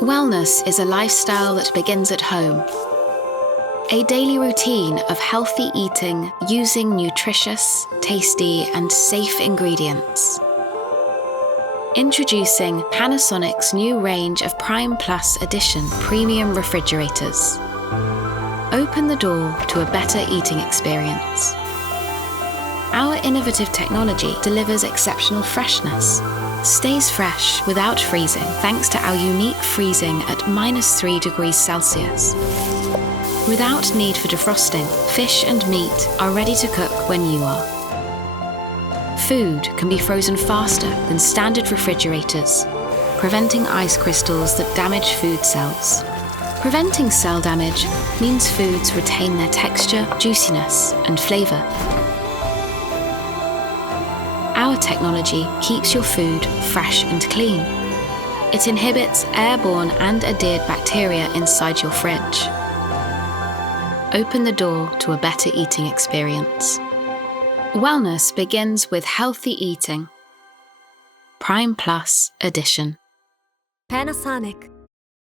Wellness is a lifestyle that begins at home. A daily routine of healthy eating using nutritious, tasty, and safe ingredients. Introducing Panasonic's new range of Prime Plus Edition premium refrigerators. Open the door to a better eating experience. Our innovative technology delivers exceptional freshness. Stays fresh without freezing thanks to our unique freezing at -3 degrees Celsius. Without need for defrosting, fish and meat are ready to cook when you are. Food can be frozen faster than standard refrigerators, preventing ice crystals that damage food cells. Preventing cell damage means foods retain their texture, juiciness, and flavour. Our technology keeps your food fresh and clean. It inhibits airborne and adhered bacteria inside your fridge. Open the door to a better eating experience. Wellness begins with healthy eating. Prime Plus Edition. Panasonic.